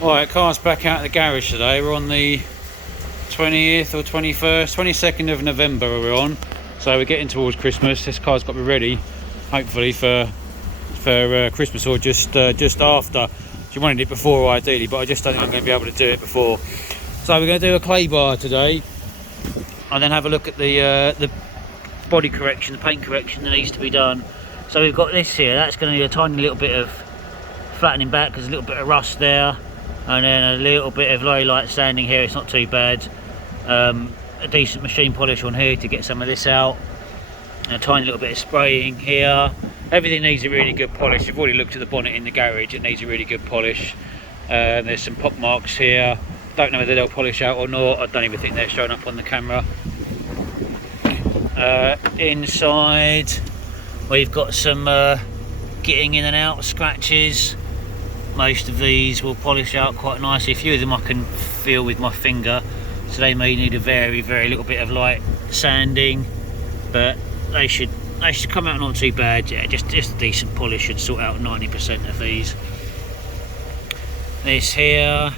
Alright, car's back out of the garage today. We're on the 20th or 21st, 22nd of November we're on. So we're getting towards Christmas. This car's got to be ready, hopefully, for Christmas or just after. She wanted it before ideally, but I just don't think I'm going to be able to do it before. So we're going to do a clay bar today, and then have a look at the body correction, the paint correction that needs to be done. So we've got this here. That's going to need a tiny little bit of flattening back because there's a little bit of rust there, and then a little bit of very light sanding here. It's not too bad. A decent machine polish on here to get some of this out, and a tiny little bit of spraying here. Everything needs a really good polish. You've already looked at the bonnet in the garage. It needs a really good polish. There's some pop marks here. Don't know whether they'll polish out or not. I don't even think they're showing up on the camera. Inside we've got some getting in and out scratches. Most of these will polish out quite nicely. A few of them I can feel with my finger, so they may need a very little bit of light sanding, but they should come out not too bad. Yeah, just a decent polish should sort out 90% of these. This here,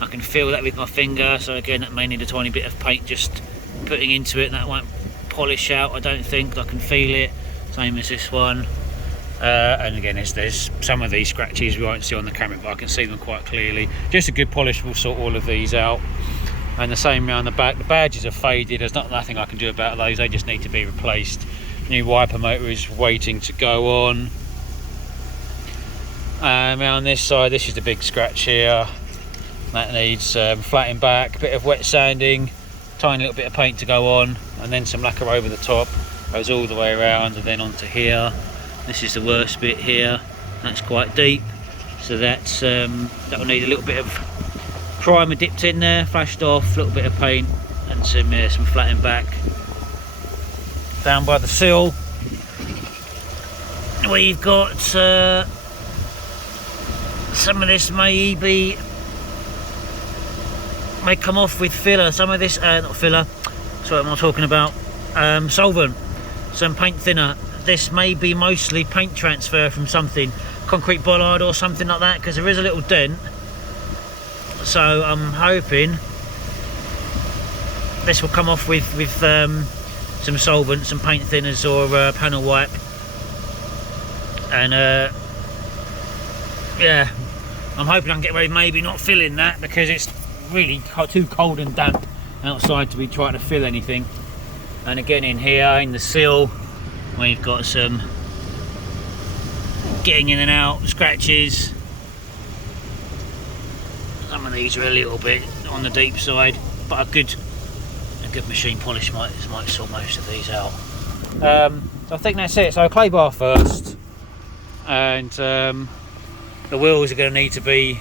I can feel that with my finger, so again that may need a tiny bit of paint just putting into it. That won't polish out, I don't think. I can feel it. Same as this one. And again, there's some of these scratches we won't see on the camera, but I can see them quite clearly. Just a good polish will sort all of these out. And the same around the back. The badges are faded. There's nothing I can do about those. They just need to be replaced. New wiper motor is waiting to go on. Around this side, this is the big scratch here. That needs flattening back, a bit of wet sanding, tiny little bit of paint to go on, and then some lacquer over the top. Goes all the way around and then onto here. This is the worst bit here. That's quite deep, so that's that'll need a little bit of primer dipped in there, flashed off, a little bit of paint, and some flattening back. Down by the sill, we've got some of this may come off with filler. Some of this, not filler. Sorry, what am I talking about? Solvent, some paint thinner. This may be mostly paint transfer from something, concrete bollard or something like that, because there is a little dent. So I'm hoping this will come off with some solvent, some paint thinners, or panel wipe. And yeah, I'm hoping I can get away with maybe not filling that, because it's really too cold and damp outside to be trying to fill anything. And again, in here in the sill, we've got some getting in and out scratches. Some of these are a little bit on the deep side, but a good machine polish might sort most of these out. So I think that's it. So clay bar first, and the wheels are going to need to be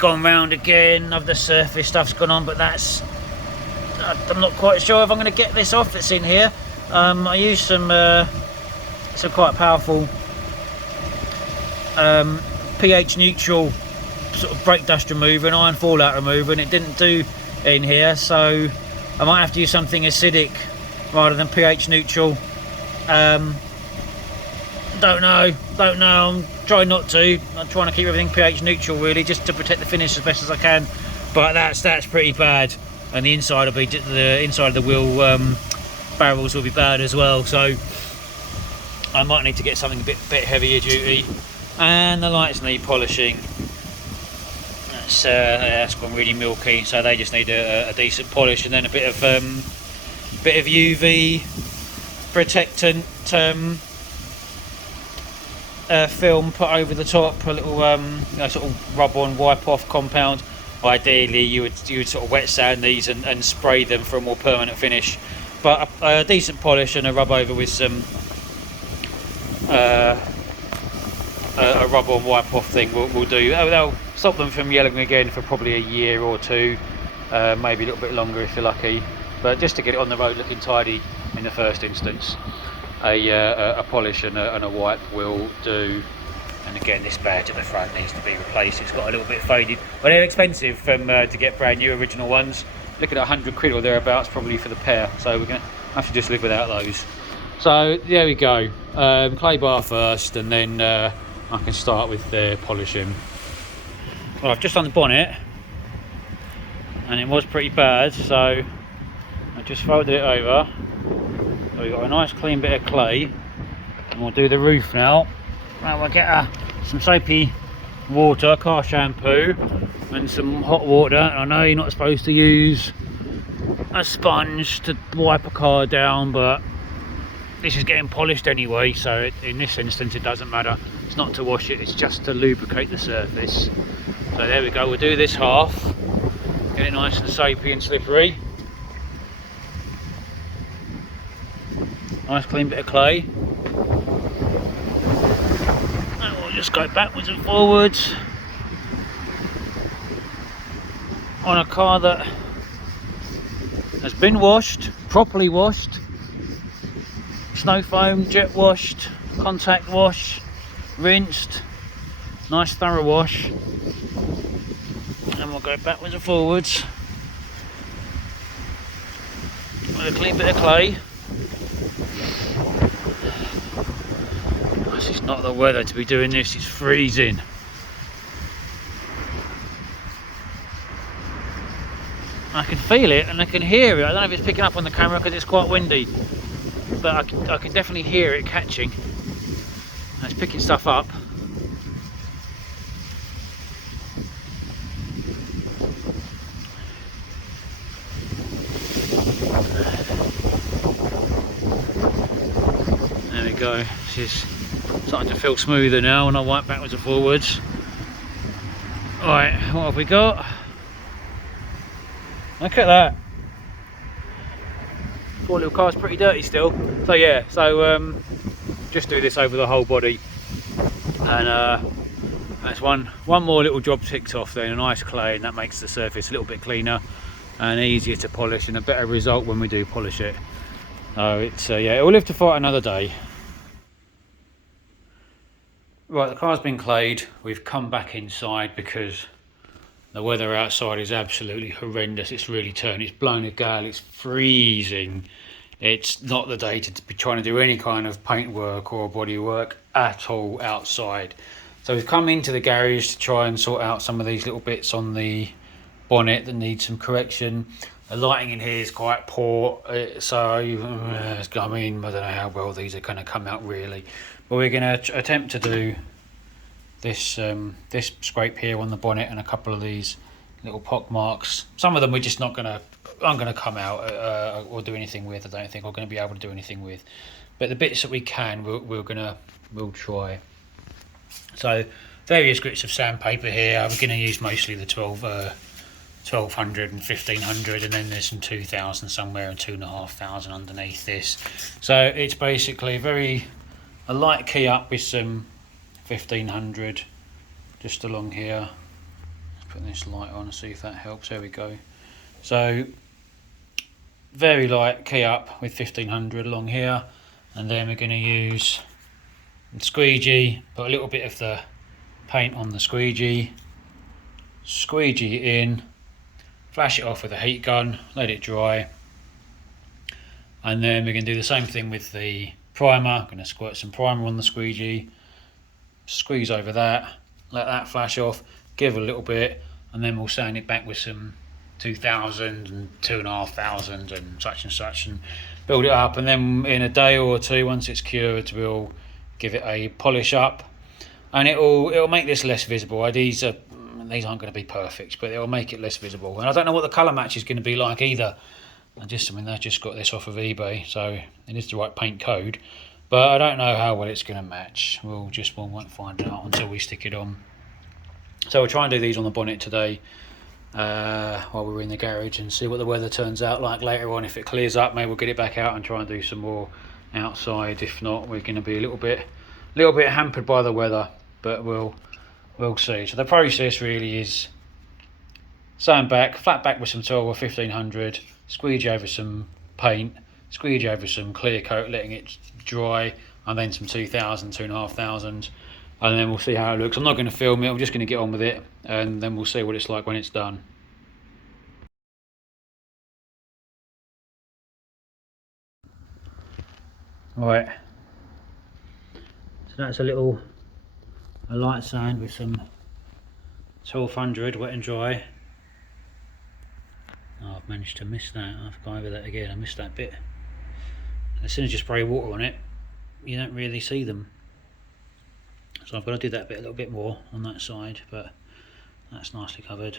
gone round again. Of the surface stuff's gone on, but I'm not quite sure if I'm going to get this off. It's in here. I used some quite powerful pH neutral sort of brake dust remover and iron fallout remover, and it didn't do in here, so I might have to use something acidic rather than pH neutral. Don't know. I'm trying not to. I'm trying to keep everything pH neutral, really, just to protect the finish as best as I can. But that's pretty bad, and the inside of the wheel barrels will be bad as well. So I might need to get something a bit heavier duty. And the lights need polishing. That's gone really milky, so they just need a decent polish, and then a bit of UV protectant film put over the top, a little sort of rub on, wipe off compound. Ideally you would sort of wet sand these and spray them for a more permanent finish, but a decent polish and a rub over with some a rub on, wipe off thing will do. They'll stop them from yellowing again for probably a year or two, maybe a little bit longer if you're lucky, but just to get it on the road looking tidy in the first instance, a polish and a wipe will do. And again, this badge at the front needs to be replaced. It's got a little bit faded, but they're expensive to get brand new original ones. Look at 100 quid or thereabouts probably for the pair, so we're going to have to just live without those. So there we go, clay bar first, and then I can start with polishing. Well, I've just done the bonnet and it was pretty bad, so I just folded it over. So we've got a nice clean bit of clay, and we'll do the roof now. Now we'll get some soapy water, car shampoo, and some hot water. I know you're not supposed to use a sponge to wipe a car down, but this is getting polished anyway, so in this instance it doesn't matter. It's not to wash it, it's just to lubricate the surface. So there we go, we'll do this half, get it nice and soapy and slippery. Nice clean bit of clay. And we'll just go backwards and forwards on a car that has been washed, properly washed, snow foam, jet washed, contact wash, rinsed, nice thorough wash. And we'll go backwards and forwards with a clean bit of clay. This is not the weather to be doing this, it's freezing. I can feel it and I can hear it. I don't know if it's picking up on the camera because it's quite windy, but I can definitely hear it catching. It's picking stuff up. There we go. This is starting to feel smoother now when I wipe backwards and forwards. Alright, what have we got? Look at that. Poor little car's pretty dirty still. So yeah, just do this over the whole body, and that's one more little job ticked off then. A nice clay, and that makes the surface a little bit cleaner and easier to polish, and a better result when we do polish it. So it's yeah, it will live to fight another day. Right, the car's been clayed. We've come back inside because the weather outside is absolutely horrendous. It's really turned, it's blown a gale, it's freezing. It's not the day to be trying to do any kind of paint work or body work at all outside. So we've come into the garage to try and sort out some of these little bits on the bonnet that need some correction. The lighting in here is quite poor, so I mean, I don't know how well these are going to come out really. But we're going to attempt to do this this scrape here on the bonnet and a couple of these little pock marks. Some of them we're just not going to, I'm going to come out or do anything with. I don't think we're going to be able to do anything with. But the bits that we can, we'll try. So various grits of sandpaper here. I'm going to use mostly the 1200 and 1500, and then there's some 2000 somewhere and 2500 underneath this. So it's basically a light key up with some 1500 just along here. Let's put this light on and see if that helps. There we go. So very light key up with 1500 along here, and then we're going to use the squeegee, put a little bit of the paint on the squeegee it in, flash it off with a heat gun, let it dry, and then we're going to do the same thing with the primer. I'm going to squirt some primer on the squeegee, squeeze over that, let that flash off, give a little bit, and then we'll sand it back with some 2000 and 2500 and such, and build it up. And then in a day or two, once it's cured, we'll give it a polish up, and it'll make this less visible. These aren't going to be perfect, but it'll make it less visible. And I don't know what the colour match is going to be like either. I just got this off of eBay, so it is the right paint code, but I don't know how well it's going to match. We won't find out until we stick it on. So we'll try and do these on the bonnet today while we're in the garage, and see what the weather turns out like later on. If it clears up, maybe we'll get it back out and try and do some more outside. If not, we're going to be a little bit hampered by the weather, but we'll see. So the process really is sand back, flat back with some 12 or 1500, squeegee over some paint, squeegee over some clear coat, letting it dry, and then some 2000, 2500, and then we'll see how it looks. I'm not going to film it, I'm just going to get on with it, and then we'll see what it's like when it's done. Right, so that's a light sand with some 1200 wet and dry. Oh, I've managed to miss that. I've gone over that again. I missed that bit. As soon as you spray water on it, you don't really see them. So I've got to do that bit a little bit more on that side, but that's nicely covered.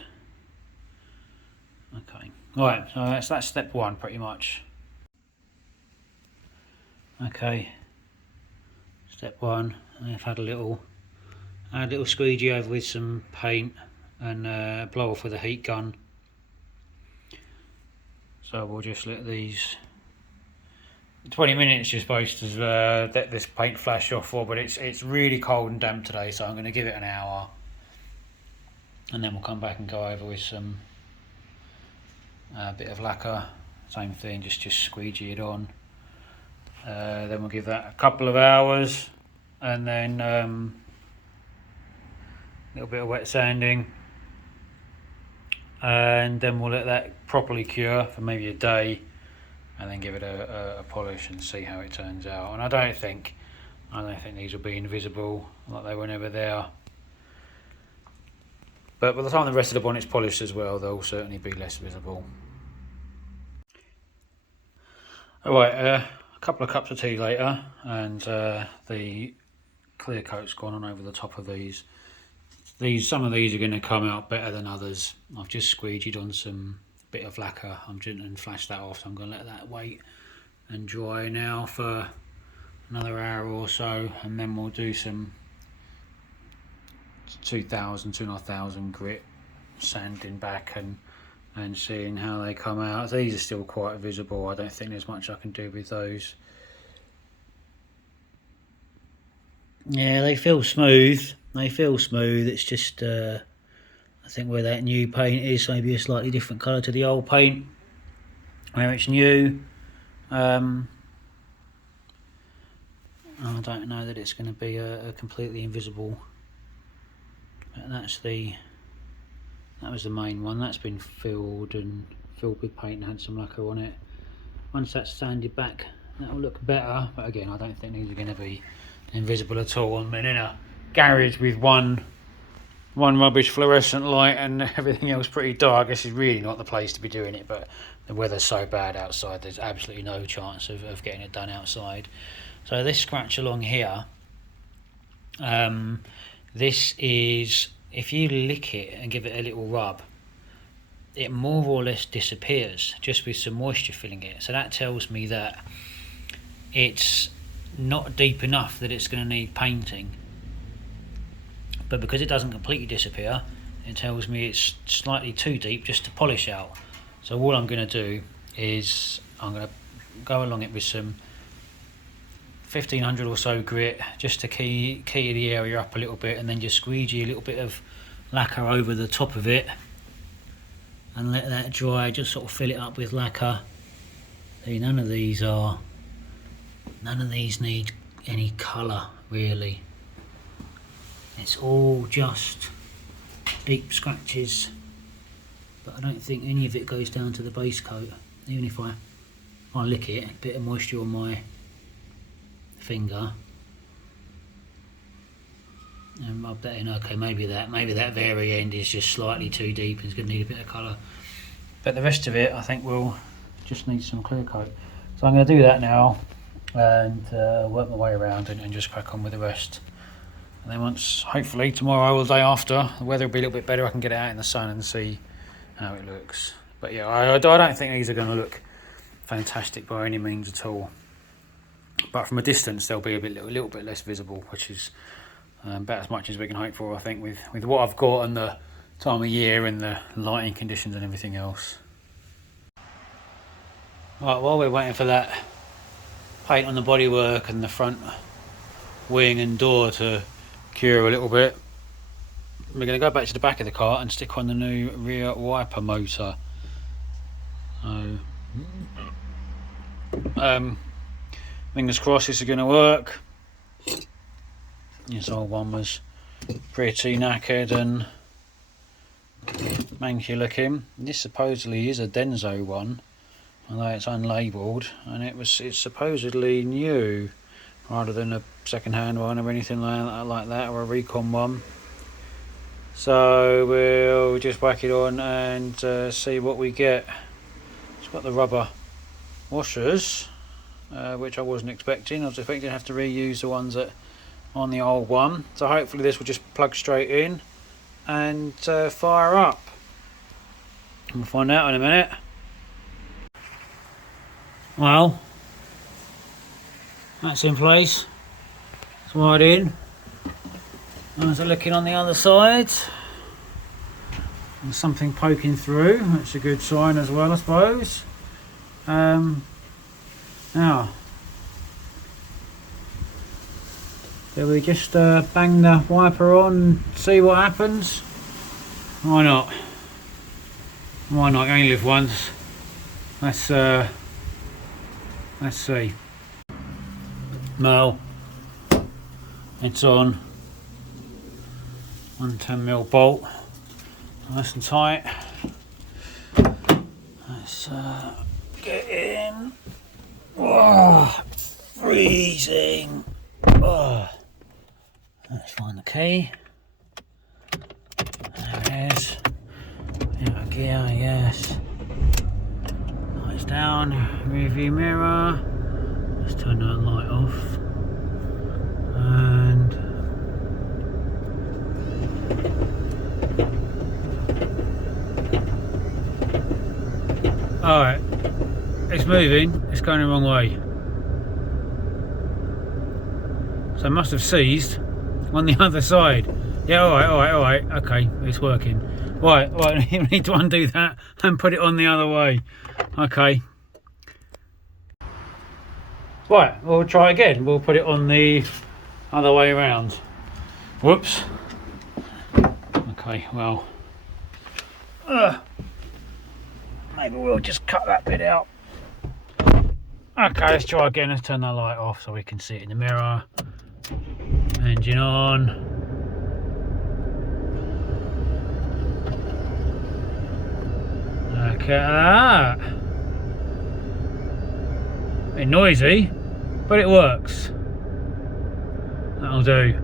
Okay, alright, so that's step one pretty much. Okay, step one, I've had a little squeegee over with some paint and blow off with a heat gun. So we'll just let these 20 minutes you're supposed to let this paint flash off for, but it's really cold and damp today, so I'm going to give it an hour, and then we'll come back and go over with some bit of lacquer. Same thing, just squeegee it on. Then we'll give that a couple of hours, and then a little bit of wet sanding, and then we'll let that properly cure for maybe a day, and then give it a polish and see how it turns out. And I don't think these will be invisible like they were never there, but by the time the rest of the bonnet's polished as well, they'll certainly be less visible. Alright, a couple of cups of tea later, and the clear coat's gone on over the top of these. Some of these are going to come out better than others. I've just squeegeed on some bit of lacquer and flashed that off, so I'm going to let that wait and dry now for another hour or so, and then we'll do some 2,500 grit sanding back and seeing how they come out. These are still quite visible. I don't think there's much I can do with those. Yeah, they feel smooth. It's just I think where that new paint is maybe a slightly different colour to the old paint where it's new. I don't know that it's going to be a completely invisible. That was the main one. That's been filled with paint and had some lacquer on it. Once that's sanded back, that'll look better. But again, I don't think these are going to be invisible at all. I'm in a garage with one rubbish fluorescent light and everything else pretty dark. This is really not the place to be doing it, but the weather's so bad outside, there's absolutely no chance of getting it done outside. So this scratch along here, this is, if you lick it and give it a little rub, it more or less disappears just with some moisture filling it. So that tells me that it's not deep enough that it's going to need painting, but because it doesn't completely disappear, it tells me it's slightly too deep just to polish out. So all I'm going to do is I'm going to go along it with some 1,500 or so grit just to key the area up a little bit, and then just squeegee a little bit of lacquer over the top of it and let that dry. Just sort of fill it up with lacquer. See, none of these need any colour really. It's all just deep scratches, but I don't think any of it goes down to the base coat. Even if I lick it, a bit of moisture on my finger and rub that in. Okay, maybe that very end is just slightly too deep and it's going to need a bit of colour, but the rest of it I think will just need some clear coat. So I'm going to do that now and work my way around and just crack on with the rest. And then once, hopefully tomorrow or the day after, the weather will be a little bit better, I can get it out in the sun and see how it looks. But yeah, I don't think these are going to look fantastic by any means at all, but from a distance they'll be a little bit less visible, which is about as much as we can hope for, I think, with what I've got and the time of year and the lighting conditions and everything else. Right, while we're waiting for that paint on the bodywork and the front wing and door to cure a little bit, we're going to go back to the back of the car and stick on the new rear wiper motor. So, fingers crossed this is going to work. This old one was pretty knackered and manky looking. This supposedly is a Denso one, although it's unlabelled, and it's supposedly new rather than a second-hand one or anything like that, or a recon one. So we'll just whack it on and see what we get. It's got the rubber washers, which I wasn't expecting. I was expecting to have to reuse the ones that on the old one. So hopefully this will just plug straight in and fire up. We'll find out in a minute. Well, that's in place. It's wired in. How's it looking on the other side? There's something poking through. That's a good sign as well, I suppose. Now, do we just bang the wiper on and see what happens? Why not? Why not? You only live once. Let's see. Well, it's on. 110mm bolt, nice and tight. Let's get in. Oh, freezing. Oh. Let's find the key. There it is. Out of gear, yes. Lights down, rear view mirror. Let's turn that light off. And alright, it's moving, it's going the wrong way. So I must have seized on the other side. Yeah, alright, okay, it's working. Right, you need to undo that and put it on the other way. Okay. Right, we'll try again. We'll put it on the other way around. Whoops. Okay, well. Maybe we'll just cut that bit out. Okay, let's try again. Let's turn the light off so we can see it in the mirror. Engine on. Look at that. A bit noisy, but it works. That'll do.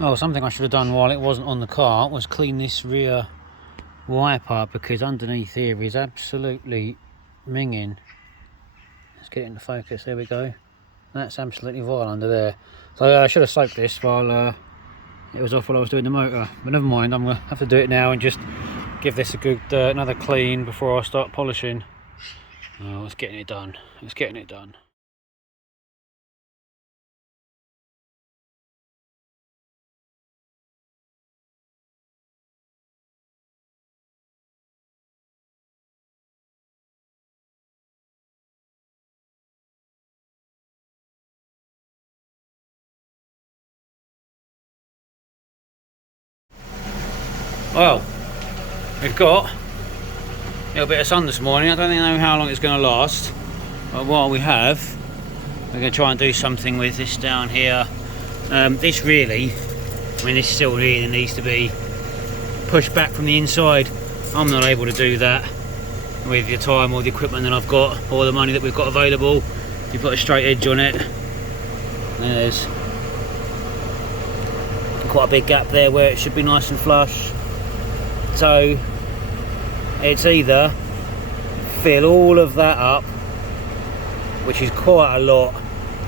Oh, something I should have done while it wasn't on the car was clean this rear wiper, because underneath here is absolutely minging. Let's get it into focus. There we go. That's absolutely vile under there. So I should have soaked this while it was off while I was doing the motor. But never mind, I'm going to have to do it now and just give this a good another clean before I start polishing. Oh, it's getting it done. It's getting it done. Well, we've got a little bit of sun this morning. I don't know how long it's going to last, but while we have, we're going to try and do something with this down here. This really, I mean, this still really needs to be pushed back from the inside. I'm not able to do that with the time or the equipment that I've got, or the money that we've got available. You put a straight edge on it. There's quite a big gap there where it should be nice and flush. So it's either fill all of that up, which is quite a lot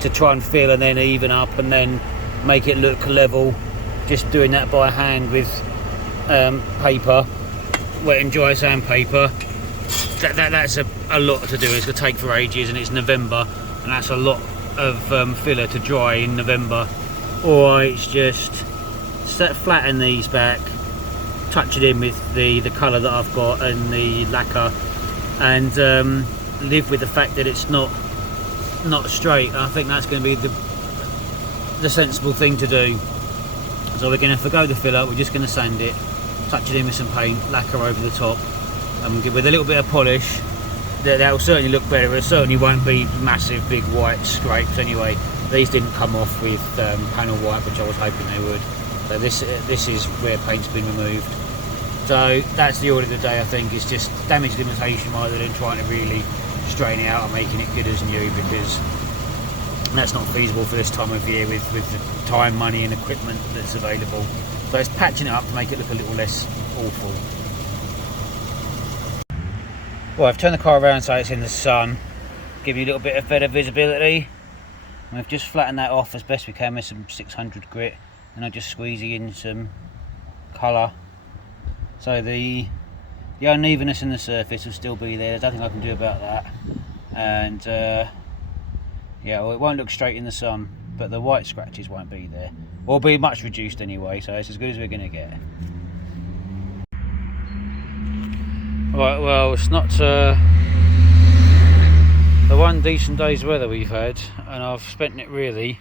to try and fill and then even up and then make it look level, just doing that by hand with paper, wet and dry sandpaper. That's a lot to do. It's going to take for ages, and it's November, and that's a lot of filler to dry in November. Or it's just flatten these back, touch it in with the colour that I've got and the lacquer, and live with the fact that it's not straight. I think that's going to be the sensible thing to do. So we're going to forgo the filler. We're just going to sand it, touch it in with some paint, lacquer over the top, and with a little bit of polish. That will certainly look better. It certainly won't be massive big white scrapes anyway. These didn't come off with panel white, which I was hoping they would. So this is where paint's been removed. So that's the order of the day, I think. It's just damage limitation rather than trying to really straighten it out and making it good as new, because that's not feasible for this time of year with the time, money and equipment that's available. but it's patching it up to make it look a little less awful. Well, I've turned the car around so it's in the sun, give you a little bit of better visibility. And we've just flattened that off as best we can with some 600 grit, and I'm just squeezing in some colour. So the unevenness in the surface will still be there. There's nothing I can do about that. And yeah, well, it won't look straight in the sun, but the white scratches won't be there. Or be much reduced anyway, so it's as good as we're going to get. Right, well, it's not the one decent day's weather we've had, and I've spent it really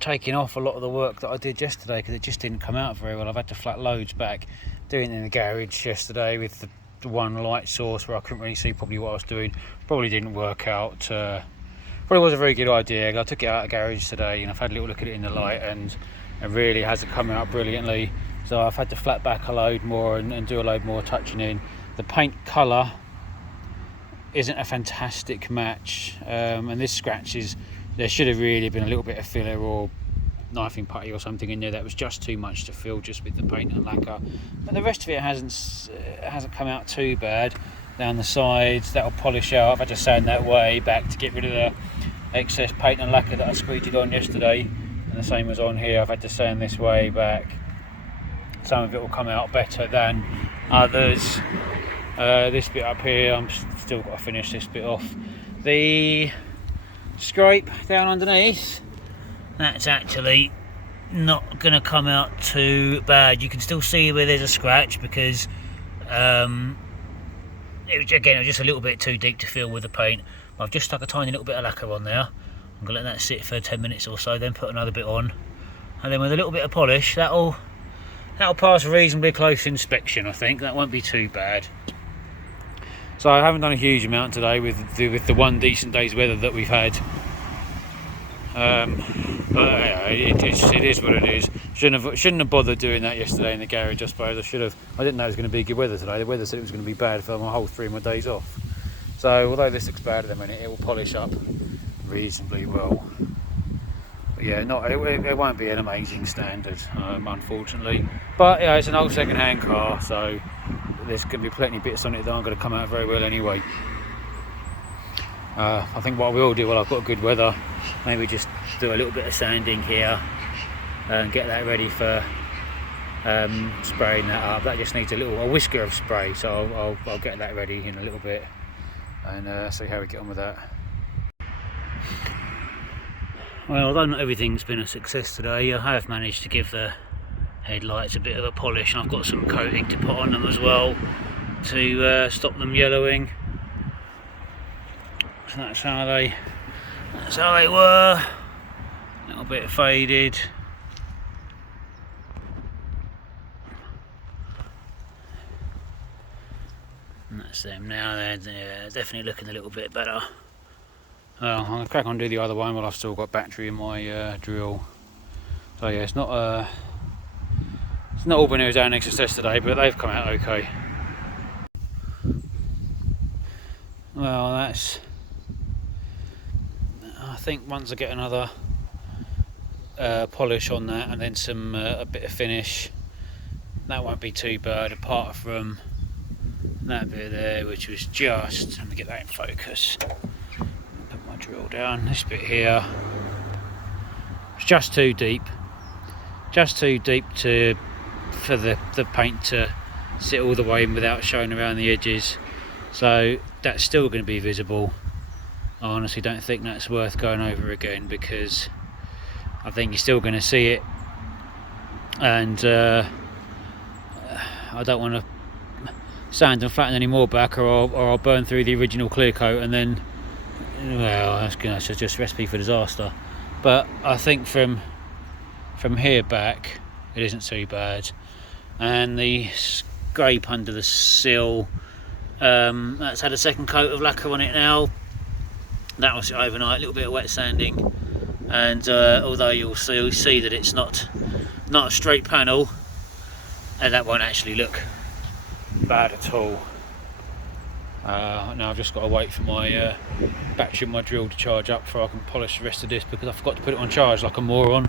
taking off a lot of the work that I did yesterday because it just didn't come out very well. I've had to flat loads back, doing it in the garage yesterday with the one light source where I couldn't really see probably what I was doing. Probably didn't work out. Probably was a very good idea. I took it out of the garage today and I've had a little look at it in the light, and it really hasn't come out brilliantly. So I've had to flat back a load more and do a load more touching in. The paint colour isn't a fantastic match, and this scratch is, there should have really been a little bit of filler or knifing putty or something in there. That was just too much to fill just with the paint and lacquer. But the rest of it hasn't come out too bad. Down the sides, that'll polish out. I've had to sand that way back to get rid of the excess paint and lacquer that I squeegeed on yesterday, and the same as on here. I've had to sand this way back. Some of it will come out better than others. This bit up here, I'm still got to finish this bit off. The scrape down underneath, that's actually not going to come out too bad. You can still see where there's a scratch because it was just a little bit too deep to fill with the paint. I've just stuck a tiny little bit of lacquer on there. I'm going to let that sit for 10 minutes or so, then put another bit on, and then with a little bit of polish that'll pass a reasonably close inspection. I think that won't be too bad. So I haven't done a huge amount today with the one decent day's weather that we've had. But yeah, it is what it is. Shouldn't have bothered doing that yesterday in the garage, I suppose. I didn't know it was going to be good weather today. The weather said it was going to be bad for my whole 3 of my days off. So although this looks bad at the minute, it will polish up reasonably well. But yeah, it won't be an amazing standard, unfortunately. But yeah, it's an old second-hand car, so there's going to be plenty of bits on it that aren't going to come out very well anyway. I think what we'll do, well, I've got good weather, maybe just do a little bit of sanding here and get that ready for spraying that up. That just needs a whisker of spray, so I'll get that ready in a little bit and see how we get on with that. Well, although not everything's been a success today, I have managed to give the headlights a bit of a polish, and I've got some coating to put on them as well to stop them yellowing. So that's how they were. A little bit faded. And that's them now. They're definitely looking a little bit better. Well, I'm going to crack on and do the other one while I've still got battery in my drill. So yeah, it's not all been a resounding success today, but they've come out okay. Well, I think once I get another polish on that and then some a bit of finish, that won't be too bad, apart from that bit there, which was just, let me get that in focus. Put my drill down. This bit here, it's just too deep for the paint to sit all the way in without showing around the edges. So that's still going to be visible. I honestly don't think that's worth going over again, because I think you're still going to see it, and I don't want to sand and flatten any more back, or I'll burn through the original clear coat, and then, well, that's just a recipe for disaster. But I think from here back it isn't too bad, and the scrape under the sill, that's had a second coat of lacquer on it now. That was overnight, a little bit of wet sanding, and although you'll see that it's not a straight panel, and that won't actually look bad at all. Now I've just got to wait for my battery in my drill to charge up before I can polish the rest of this, because I forgot to put it on charge like a moron.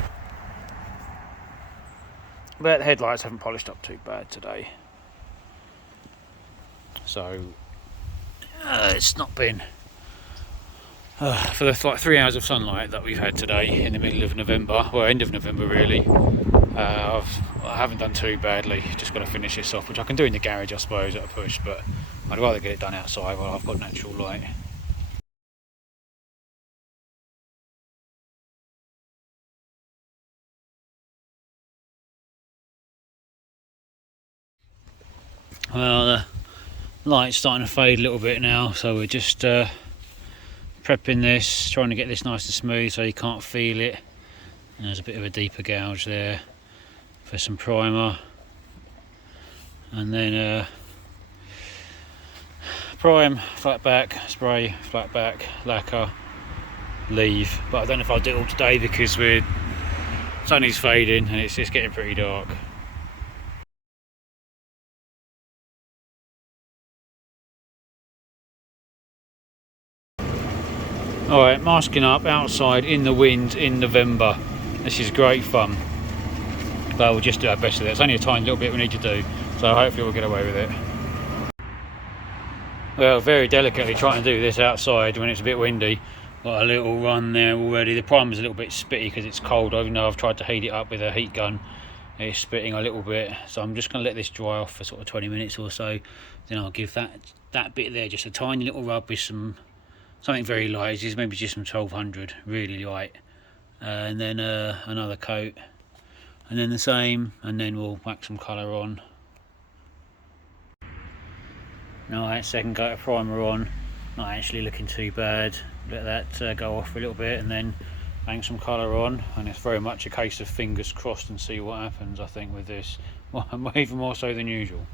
But the headlights haven't polished up too bad today, so it's not been for the like 3 hours of sunlight that we've had today in the middle of November, well, end of November really. I haven't done too badly. Just got to finish this off, which I can do in the garage I suppose at a push, but I'd rather get it done outside while I've got natural light. Well, the light's starting to fade a little bit now, so we're just prepping this, trying to get this nice and smooth so you can't feel it. And there's a bit of a deeper gouge there for some primer, and then prime, flat back, spray, flat back, lacquer, leave. But I don't know if I'll do it all today because sun's fading and it's getting pretty dark. Alright, masking up outside in the wind in November. This is great fun, but we'll just do our best with it. It's only a tiny little bit we need to do, so hopefully we'll get away with it. Well, very delicately trying to do this outside when it's a bit windy. Got a little run there already. The primer's a little bit spitty because it's cold, even though I've tried to heat it up with a heat gun. It's spitting a little bit, so I'm just going to let this dry off for sort of 20 minutes or so. Then I'll give that bit there just a tiny little rub with something very light, just maybe just some 1200, really light, and then another coat, and then the same, and then we'll whack some colour on. Alright, second coat of primer on, not actually looking too bad. Let that go off for a little bit, and then bang some colour on, and it's very much a case of fingers crossed and see what happens, I think, with this, even more so than usual.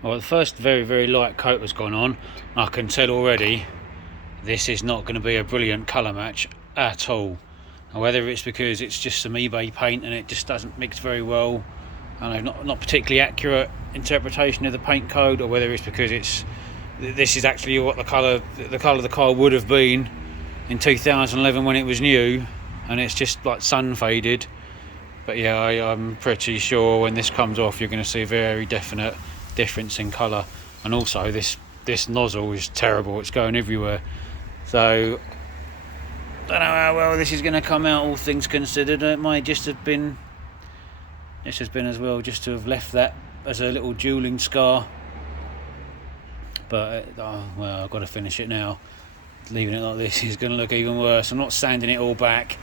Well, the first very, very light coat has gone on. I can tell already this is not going to be a brilliant colour match at all. Now, whether it's because it's just some eBay paint and it just doesn't mix very well, and not particularly accurate interpretation of the paint code, or whether it's because this is actually what the colour of the car would have been in 2011 when it was new, and it's just like sun faded. But yeah, I'm pretty sure when this comes off you're going to see a very definite difference in colour. And also this nozzle is terrible, it's going everywhere, so don't know how well this is going to come out, all things considered. It might just have been as well just to have left that as a little dueling scar, but well, I've got to finish it now. Leaving it like this is going to look even worse. I'm not sanding it all back,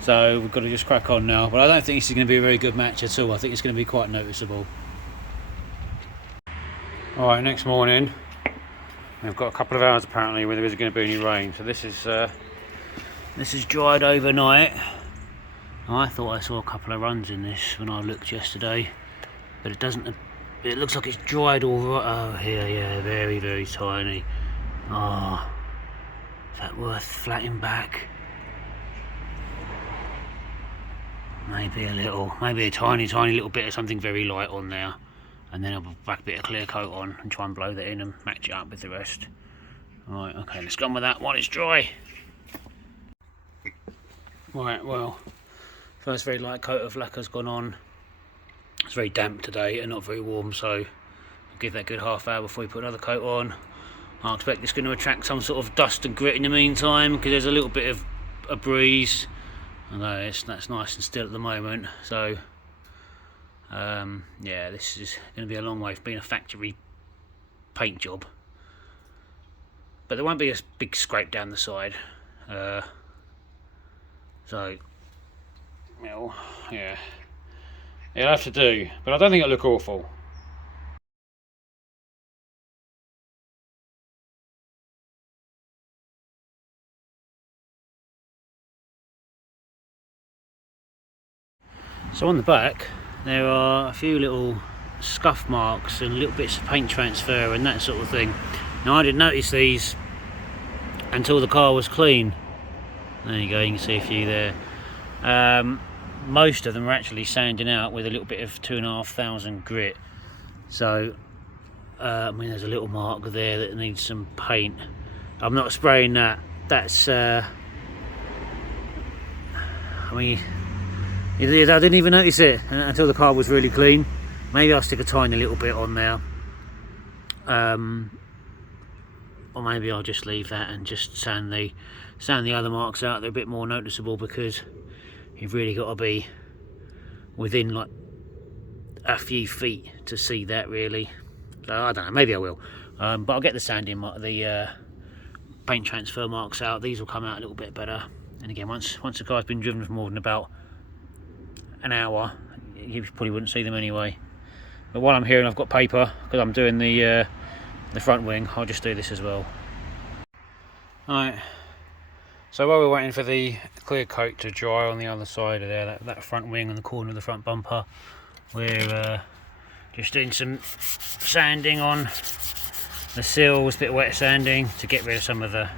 so we've got to just crack on now. But I don't think this is going to be a very good match at all. I think it's going to be quite noticeable. Alright, next morning we've got a couple of hours apparently where there isn't going to be any rain, so this is dried overnight. I thought I saw a couple of runs in this when I looked yesterday, but it doesn't. It looks like it's dried all right. Oh, here, yeah, very, very tiny. Oh, is that worth flatting back? Maybe a little, maybe a tiny little bit of something very light on there. And then I'll whack a bit of clear coat on and try and blow that in and match it up with the rest. Right, okay, let's go on with that while it's dry. Right, well, first very light coat of lacquer's gone on. It's very damp today and not very warm, so I'll give that a good half hour before we put another coat on. I expect it's going to attract some sort of dust and grit in the meantime, because there's a little bit of a breeze, although that's nice and still at the moment. So yeah, this is going to be a long way from being a factory paint job, but there won't be a big scrape down the side, so well, yeah, it'll have to do, but I don't think it'll look awful. So on the back there are a few little scuff marks and little bits of paint transfer and that sort of thing. Now, I didn't notice these until the car was clean. There you go, you can see a few there. Most of them are actually sanding out with a little bit of 2,500 grit. So I mean, there's a little mark there that needs some paint. I'm not spraying that. That's I mean, I didn't even notice it until the car was really clean. Maybe I'll stick a tiny little bit on there, or maybe I'll just leave that and just sand the other marks out. They're a bit more noticeable because you've really got to be within like a few feet to see that really. So I don't know, maybe I will, but I'll get the sanding the paint transfer marks out. These will come out a little bit better, and again, once the car's been driven for more than about an hour, you probably wouldn't see them anyway. But while I'm here and I've got paper, because I'm doing the front wing, I'll just do this as well. Alright, so while we're waiting for the clear coat to dry on the other side of there, that front wing and the corner of the front bumper, we're just doing some sanding on the sills, a bit of wet sanding to get rid of some of the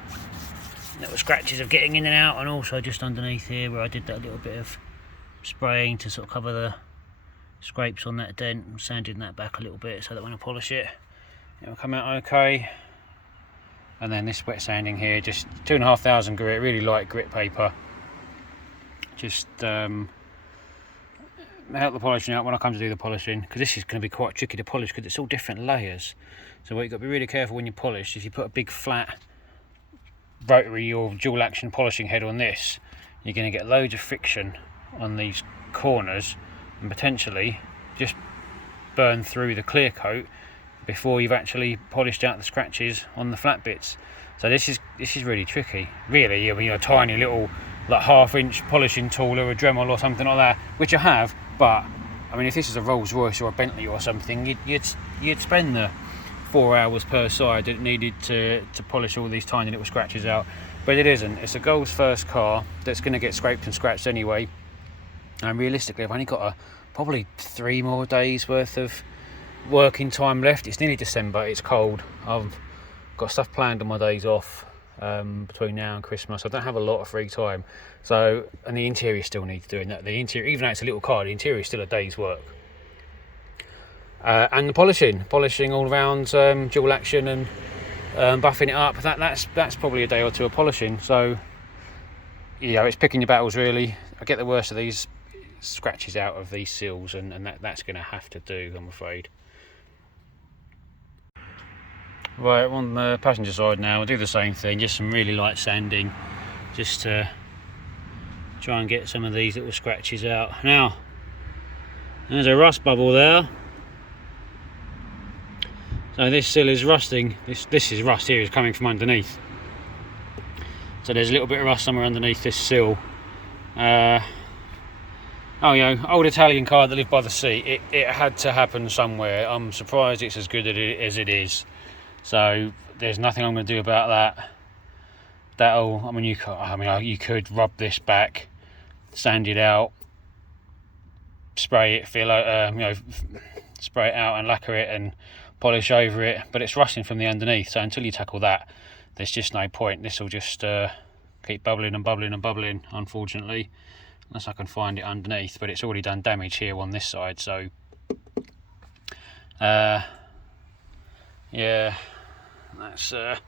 little scratches of getting in and out, and also just underneath here where I did that little bit of spraying to sort of cover the scrapes on that dent. I'm sanding that back a little bit so that when I polish it, it will come out okay. And then this wet sanding here, just 2,500 grit, really light grit paper, just help the polishing out when I come to do the polishing, because this is going to be quite tricky to polish because it's all different layers. So what you've got to be really careful when you polish, if you put a big flat rotary or dual action polishing head on this, you're going to get loads of friction on these corners and potentially just burn through the clear coat before you've actually polished out the scratches on the flat bits. So this is really tricky. Really, I mean, a tiny little like half-inch polishing tool or a Dremel or something like that, which I have, but I mean, if this is a Rolls Royce or a Bentley or something, you'd spend the 4 hours per side that it needed to polish all these tiny little scratches out. But it isn't. It's a girl's first car that's going to get scraped and scratched anyway. And realistically, I've only got probably 3 more days worth of working time left. It's nearly December, it's cold. I've got stuff planned on my days off between now and Christmas. I don't have a lot of free time. So, and the interior still needs doing that. The interior, even though it's a little car, the interior is still a day's work. And the polishing all around, dual action and buffing it up. That's probably a day or two of polishing. So, yeah, it's picking your battles really. I get the worst of these scratches out of these seals, and that's going to have to do, I'm afraid. Right, I'm on the passenger side now. We'll do the same thing, just some really light sanding, just to try and get some of these little scratches out. Now, there's a rust bubble there. So this sill is rusting. This is rust here is coming from underneath. So there's a little bit of rust somewhere underneath this sill. Oh, you know, old Italian car that lived by the sea. It had to happen somewhere. I'm surprised it's as good as it is. So there's nothing I'm going to do about that. You could rub this back, sand it out, spray it, spray it out and lacquer it and polish over it. But it's rusting from the underneath. So until you tackle that, there's just no point. This will just keep bubbling and bubbling and bubbling, unfortunately, unless I can find it underneath. But it's already done damage here on this side. So yeah. That's I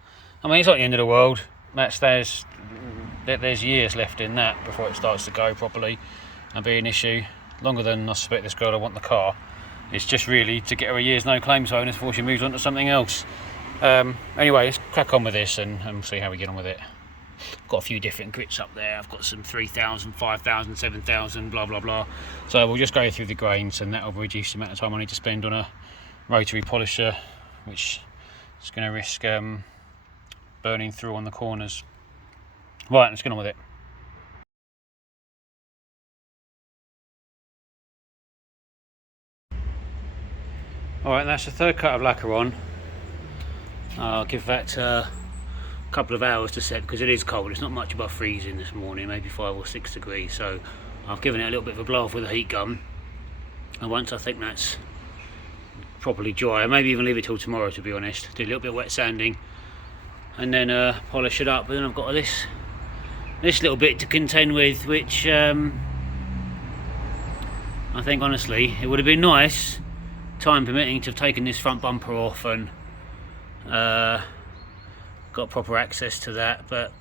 mean, it's not the end of the world. There's years left in that before it starts to go properly and be an issue. Longer than I suspect this girl will want the car. It's just really to get her a year's no claims bonus before she moves on to something else. Anyway, let's crack on with this and see how we get on with it. Got a few different grits up there. I've got some 3,000, 5,000, 7,000, blah blah blah. So we'll just go through the grains, and that'll reduce the amount of time I need to spend on a rotary polisher, which is going to risk burning through on the corners. Right, let's get on with it. Alright, that's the third coat of lacquer on. I'll give that a couple of hours to set because it is cold. It's not much above freezing this morning, maybe 5 or 6 degrees. So I've given it a little bit of a blow off with a heat gun. And once I think that's properly dry, I maybe even leave it till tomorrow, to be honest. Do a little bit of wet sanding and then polish it up. But then I've got this little bit to contend with, which I think honestly it would have been nice, time permitting, to have taken this front bumper off and got proper access to that. But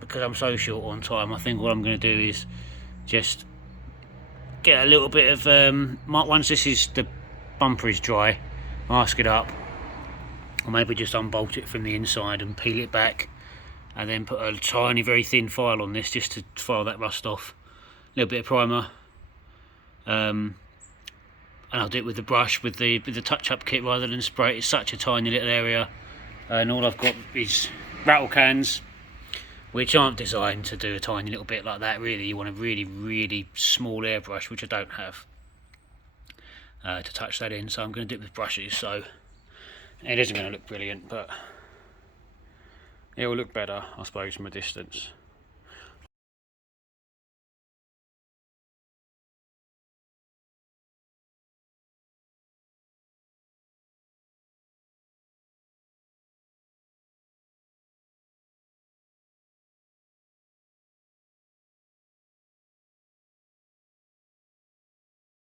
because I'm so short on time, I think what I'm going to do is just get a little bit of once the bumper is dry, mask it up, or maybe just unbolt it from the inside and peel it back, and then put a tiny, very thin file on this just to file that rust off. A little bit of primer, and I'll do it with the brush, with the touch-up kit rather than spray. It's such a tiny little area, and all I've got is rattle cans, which aren't designed to do a tiny little bit like that. Really, you want a really, really small airbrush, which I don't have, to touch that in. So I'm going to do it with brushes. So it isn't going to look brilliant, but it will look better, I suppose, from a distance.